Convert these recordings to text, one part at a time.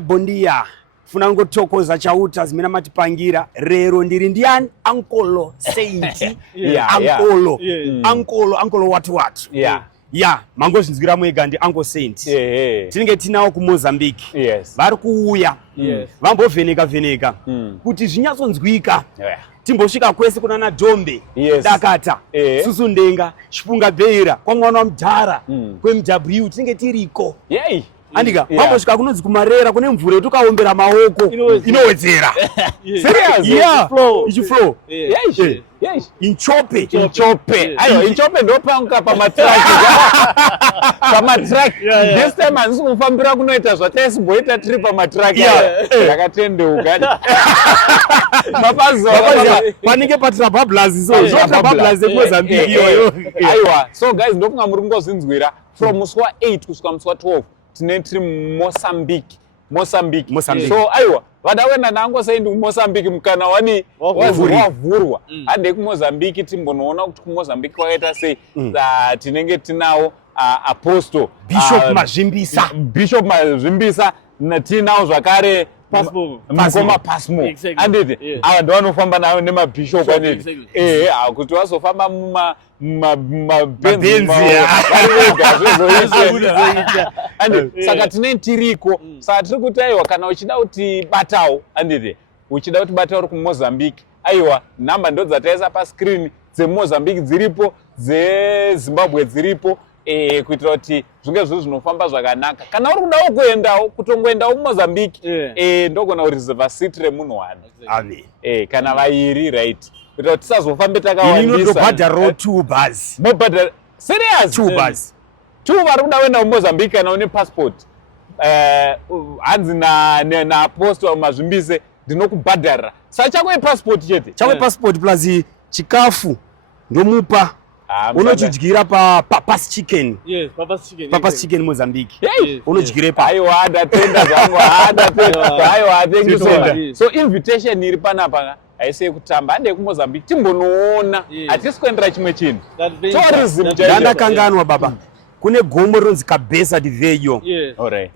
Bondia. Funa ngotokoza chauta zimene amatipangira rero ndiri ndiani ankolo saint ankolo watu mangozvinzwira mwega ndi uncle saint tinenge tinawo ku Mozambique vari kuuya vambovheneka kuti zvinyatsonzwika timbosvika kwese kunana Dombe Dakata Susundenga Chipungabheira kwa mwana wa Mudhara kweMW tinenge tiriko andika vambosvika kunonzi kumarera kune mvura tukaombera maoko inowedzera ichiflow inchope ayo inchope ndopanga pamatrack this time handisi kufambira kunoita zvataisiboita tiri pamatrack yakatendeuka panenge patrabablas trabablas eMozambique iyoyo aiwa so guys ndofunga muri kungozinzwira from musi wa8 kusvika musi wa12 tine tiri Mozambique. So aiwa vada kuenda nango saindi kuMozambique mukana wani wavhurwa handei kuMozambique timbonoona kuti kuMozambique kwakaita sei tinenge tinawo apostle Bishop Mazvimbisa tinawo zvakare mukoma Pasmo anditi ava ndovanofamba nayo nemabhishop anditi kuti vazofamba mumabenzi saka tine tiriko saka tiri kuti aiwa kana uchida kuti batawo anditi uchida kuti batawo uri kuMozambique aiwa nhamba ndo dzataisa pascreen dzeMozambique dziripo dzeZimbabwe dziripo kuitira kuti zvinge zviri zvinofamba zvakanaka kana uri kudawo kuendawo kutongoendawo kuMozambique ndogona kureserva seat remunhu wani kana vairi right kuitira kuti tisazofambe takawandisa 2 bus serious 2 bus 2 vari kuda kuenda kuMozambique kana une passport hanzi naapostol Mazvimbise ndinokubhadharira saka chakwe passport chete chakwe passport plus chikafu ndomupa unochidyira papas chicken Mozambique unodyire pa aiwa ndatenda zvangu aiwa thank you so much so invitation iri panapa haisi yekutamba handei kuMozambique timbonoona hatisi kuendera chimwe chinhu tourism ndandakanganwa baba kune gomo rinonzi Kabesa Diveyo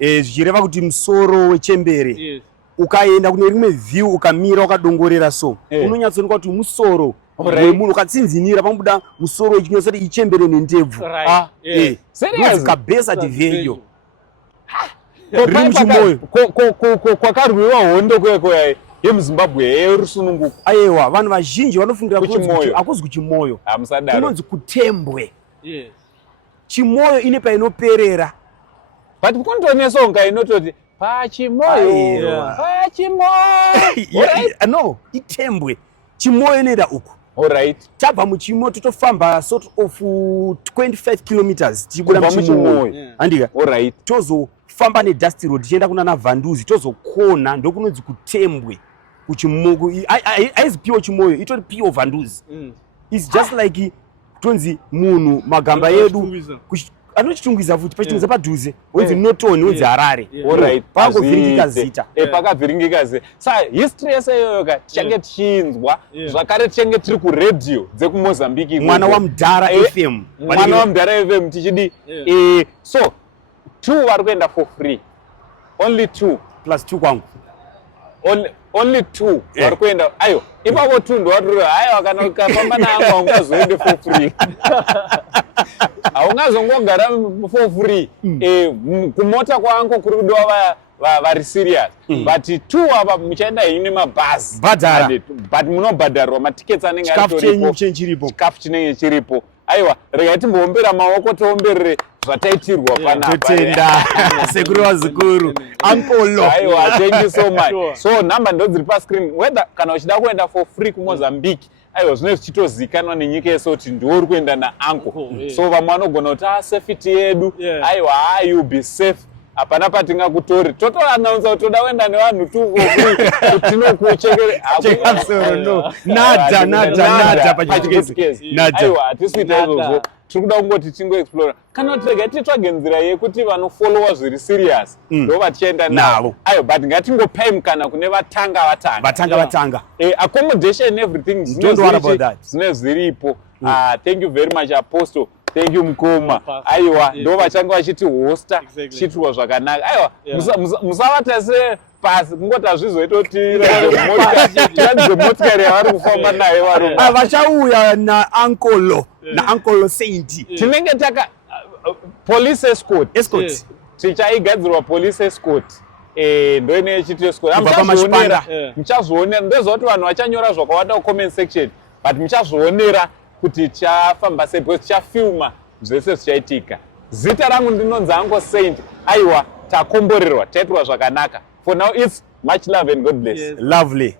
zvichireva kuti musoro wechembere ukaenda kune rimwe view ukamira wakadongorera so unonyatsoonekwa kuti musoro wemunhu ukatsinzinira pamubuda musoro wechinyosati ichembere nendebvu Kabesa Diveyo riri muchimoyo kwakarwiwa hondo kwekwe yemuZimbabwe yerusununguko aiwa vanhu vazhinji vanofungira kuti akuzi kuchimoyo kunonzi kutembwe chimoyo ine painoperera but kuntonesonga inototi pachimoyo no itembwe chimoyo inoenda uku tabva muchimoyo totofamba sort of 25 kilometers tichibuda muchimoyo andika tozofamba nedust road tichienda kunana Vanduzi tozokona ndokunonzi kutembwe kuchimoyo aizi piwo chimoyo itori piwo Vanduzi it's just like tonzi munhu magamba edu anochitungwiza futi pachitungwiza padhuze wenzi Notoni wenzi Harare pangovhiringika zita pakavhiringika zita saka history yese iyoyoka tichange tichinzwa zvakare tichange tiri kuredhiyo dzekuMozambique mwana wa Mudhara FM tichidi so 2 vari kuenda for free only 2 plus 2 kwangu only 2 vari kuenda ayo ipapo 2 ndovaturi aiwa kana ukafamba naangu haungazoende for free haungazongogara for free kumota kwangu kuri kudiwa vari serious but 2 ava muchaenda henyu nemabhazi but munobhadharwa matikets anenge chiripo chikafu chinenge chiripo aiwa regai timboombera maoko tiomberere zvataitirwa panapatenda sekuru wazukuru ankolo aiwa thank you so much so nhamba ndo dziri pascreen whether kana uchida kuenda for free kuMozambique aiwa zvine zvichitozikanwa nenyika yese kuti ndiuri kuenda naanko so vamwe vanogona kuti safety yedu aiwa you be safe hapana patingakutori totoanaunza kuti toda kuenda nevanhu tinokuchekera nada pachitikezi aiwa hatisi kuita izvozvo tiri kuda kungoti tingoexplora kana kuti regai titsvage nzira yekuti vanofollowa zviri serious ndo vatichaenda navo aiwa but ngatingopai mukana kune vatanga accommodation everything zvine zviripo thank you very much apostle Thank you mukoma. Aiwa ndo vachanga vachiti hosta chiitwa zvakanaka. Aiwa musavata se pasi kungoti hazvizoita kuti motikari yavari kufamba nayo varume. Vachauya nauncle Saint. Tinenge taka police escort. Tichaigadzirwa police escort. Ndoine chiti escort. Muchazoonera ndezoti vanhu vachanyora zvakawanda kucomment section, but muchazoonera kuti tichafamba sei because tichafilma zvese zvichaitika. Zita rangu ndinonzi Uncle Saint. Aiwa takomborerwa, taitwa zvakanaka. For now it's much love and God bless. Lovely.